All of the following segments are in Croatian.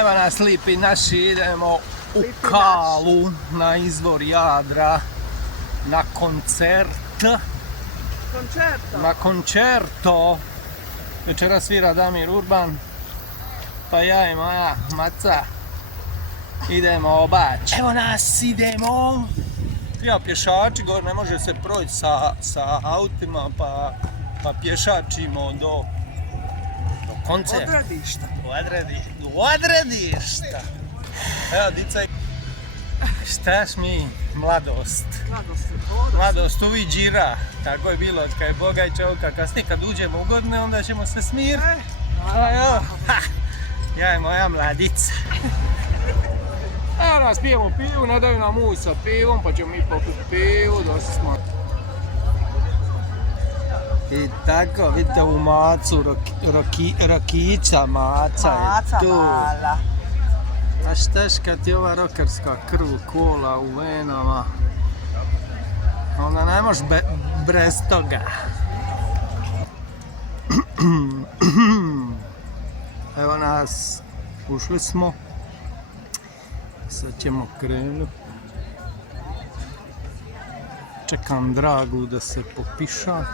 Evo nas lipi naši, idemo u Kalu na izvor Jadra na koncert. Na koncerto. Večera svira Damir Urban, pa ja i moja maca idemo obać. Evo nas, idemo. Ja pješači, gore ne može se proći sa autima, pa pješačimo do koncerta. Odredišta. Evo, dicaj, štaš mi, mladost uviđira. Tako je bilo od kad je Boga i čovjeka. Kasnije kad uđemo u godine, onda ćemo se smiriti. Ja i moja mladica. Evo nas, pijemo pivu, ne daju nam uj sa pivom, pa ćemo mi popiti pivu, dosta smo. I tako, vidite u macu, rakića maca je tu. Mala. A štaš kad ti ova rokerska krv kola u venama, onda ne možeš bez toga. Evo nas, ušli smo. Sad ćemo krenuti. Čekam Dragu da se popiša.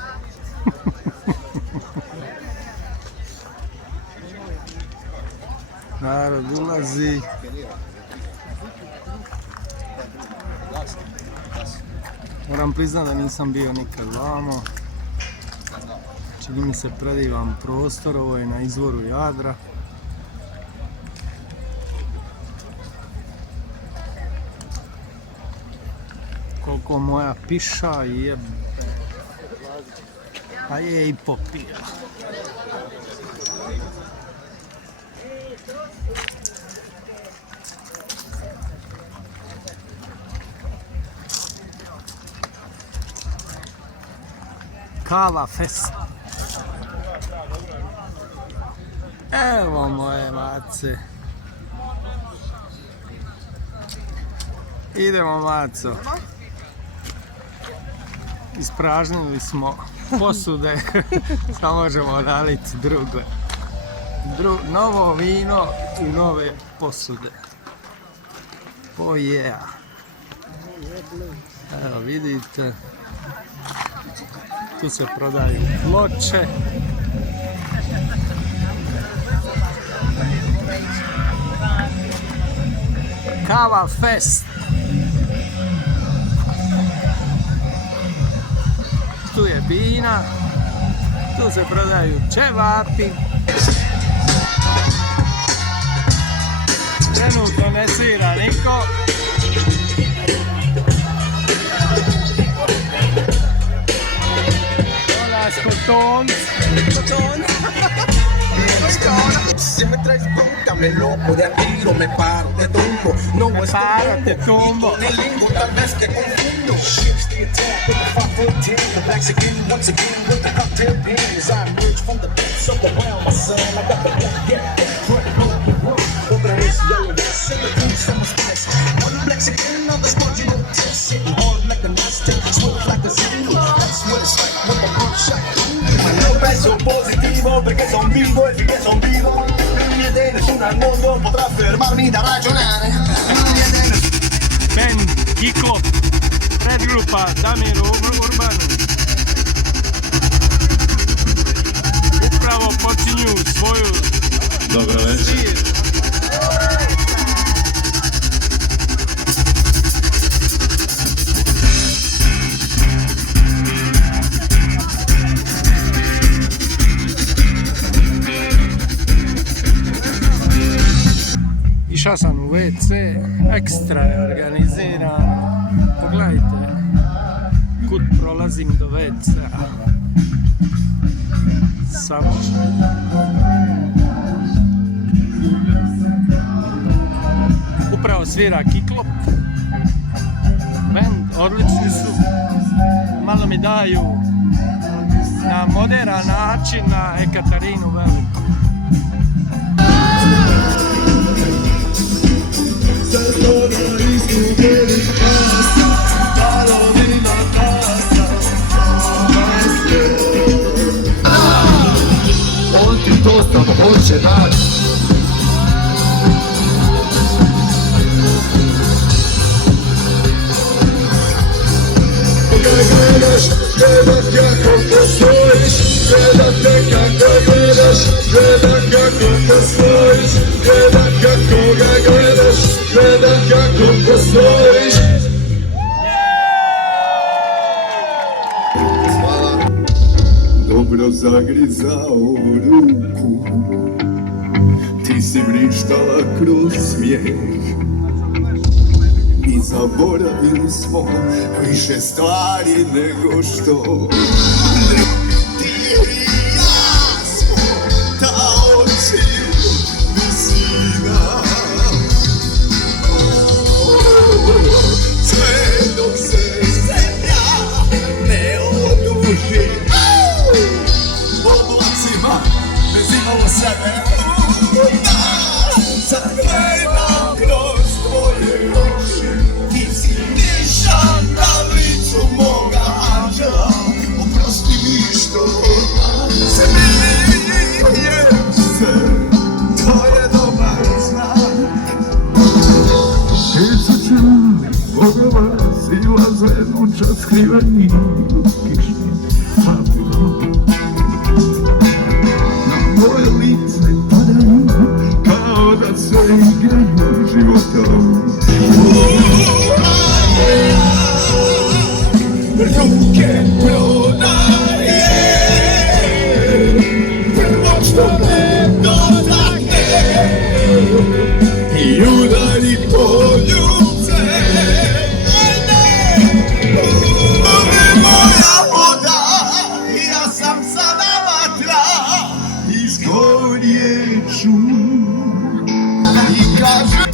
Narod ulazi. Moram priznati da nisam bio nikad vamo. Čini mi se predivan prostor, ovo je na izvoru Jadra. Koliko moja piša je, a je i popija. Kala fest. Evo moje mace. Idemo, maco. Ispražnili smo posude, sad možemo naliti drugo. Novo vino u nove posude. Oh yeah. Evo vidite, tu se prodaju ploče. Kava fest. Tu je vina, tu se prodaju ćevapi. Trenutno ne svira niko. Ona skotonc. Si me traes bronca, me loco de a tiro, me paro, te tumbo. No te tumbo. En el limbo, tal vez te confundo. Ships the attack with the 5'10", the blacks again, once again with the cocktail pen. As I emerge from the depths of the realm, my son, I got the otra vez ya lo ves, en the boots somos tres. One blacks again, on the spot you don't test. Sitting hard like a Aztec, swift like a Zeno. That's what it's like with the pump shot. Io penso positivo perché son vivo e finché son vivo niente, nessuno al mondo potrà fermarmi da ragionare. Ben Kiklop, predgrupa Damir Urban. Upravo počinju svoju Dobro večer. Išao sam u WC, ekstra je organiziran. Pogledajte kud prolazim do WC-a. Savršeno. Upravo svira Kiklop. Band, odlični su. Malo mi daju na moderan način na Ekaterinu Veliku. On ti to samo hoće naći. Gledat kako postojiš, gledat te kako gledaš, gledat kako postojiš, gledat kako ga gledaš, gledat kako postojiš. Dobro zagrizao ruku, ti si vrištala kroz smijeh. I zaboravili smo više stvari nego što ti i ja smo taoci visina. Sve dok se zemlja ne oduži oblacima bez imalo sebe. Sad gledam kroz tvoje oči, ti si nišan na licu moga anđela. Oprosti mi što smijem se, to je dobar znak. Tisuću bogova silaze noća skriveni u kišni papiro. Na moje lice padaju kao da se igraju životom. Ruke prodaje, prvo što me dotakne i udari po ljubce. Ljubi moja voda, ja sam sada vatra, izgorjeću i kažem.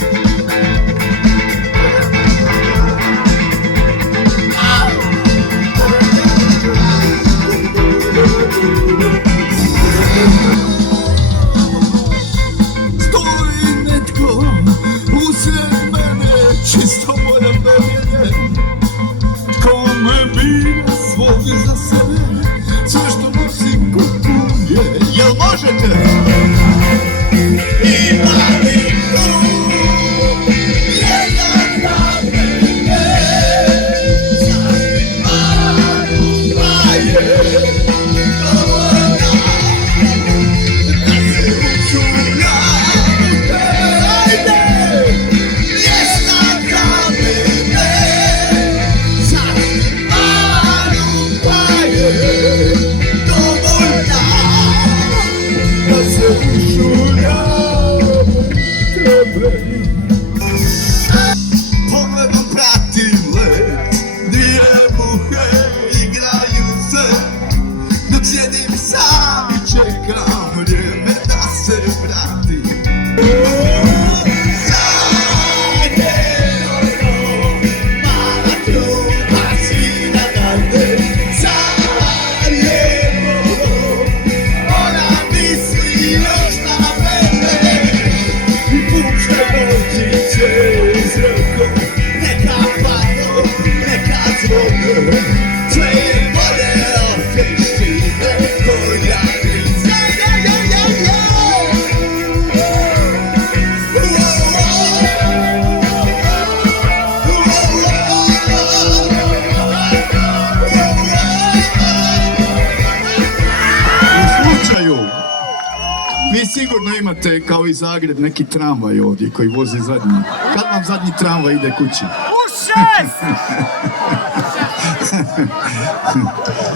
Stoji netko usred mene, čisto moram da vidim kome bi svog za sebe, sve što nosim kupuje. Jel možete? Ima li tu jedan na mene, sasvim malo pa je dovoljna da se učuljam u te. Ajde, jedna na mene, sasvim malo pa je dovoljna da se učuljam tebe. Pogledom pratim let, dvije muhe igraju se, dok sjedim sam i čekam vrijeme da se vrati. Zajde ono, mala truba si nadalje, zajedno, ona misli još na mene i puše očiće iz rukom, neka padno, neka zvono, sve je bolje otišti neko jadnice. U slučaju, vi sigurno imate kao i Zagreb neki tramvaj ovdje koji vozi zadnji. Kad vam zadnji tramvaj ide kući?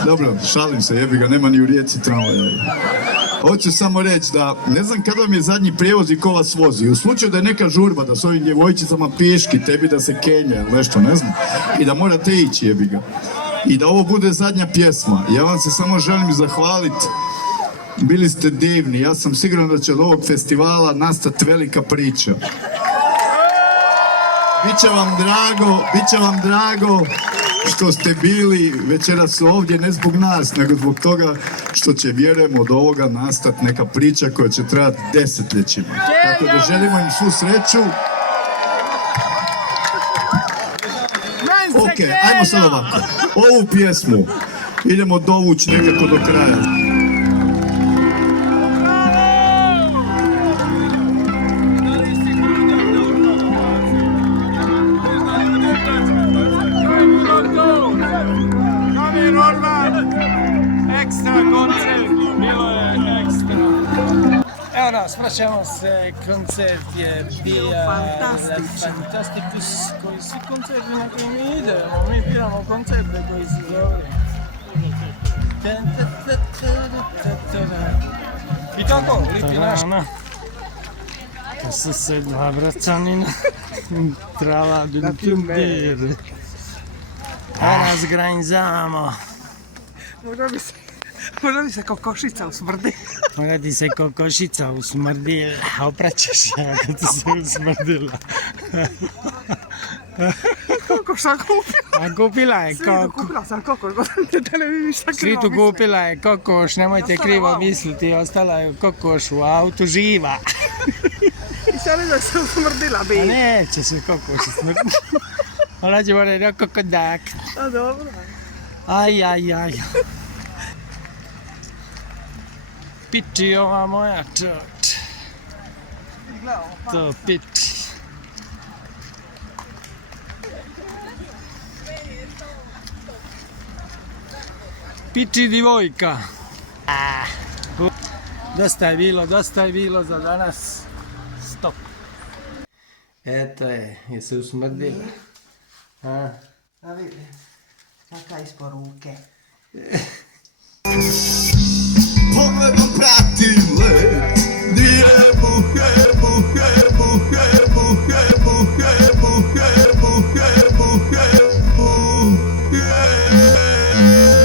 Dobro, šalim se, jebi ga, nema ni u Rijeci tramvaja. Hoću samo reći da ne znam kada vam je zadnji prijevoz i ko vas vozi. U slučaju da je neka žurba, da s ovim djevojčicama piški, tebi da se kenja ili nešto, ne znam. I da morate ići, jebi ga. I da ovo bude zadnja pjesma. Ja vam se samo želim zahvaliti. Bili ste divni. Ja sam siguran da će od ovog festivala nastati velika priča. Biće vam drago što ste bili večeras ovdje, ne zbog nas, nego zbog toga što će, vjerujemo, od ovoga nastati neka priča koja će trajati desetljećima. Tako da želimo im svu sreću. Ok, ajmo sad ovako. Ovu pjesmu idemo dovući nekako do kraja. Dali si danas, vraćamo se, koncert je bio Fantasticus, koji svi koncerti na koji mi idemo, mi biramo koncerte koji su dobri. I tako, lipi naš. To su se dva braćanina, trala tumbir. Danas granjzamo. Možda bi se kokošica usmrdi. Možda ti se kokošica usmrdila, opraćeš ja kad ti se usmrdila. Kokoša kupila. A kupila je kokoš. Kupila sam kokoš, da ne bi šta krivo Svitu mislila. kupila je kokoš, nemojte Ostala krivo u autu. misliti, ostala je kokoš u autu živa. I sad da se usmrdila bi. A neće se kokoš usmrditi. Ona će mora do kokodak. A dobro. Aj. Piči ova moja čoč. Gledamo pa. To piči. Piči divojka. Dosta je bilo za danas. Stop. Eto je se usmrdila. A? A vidi, kakva isporuke.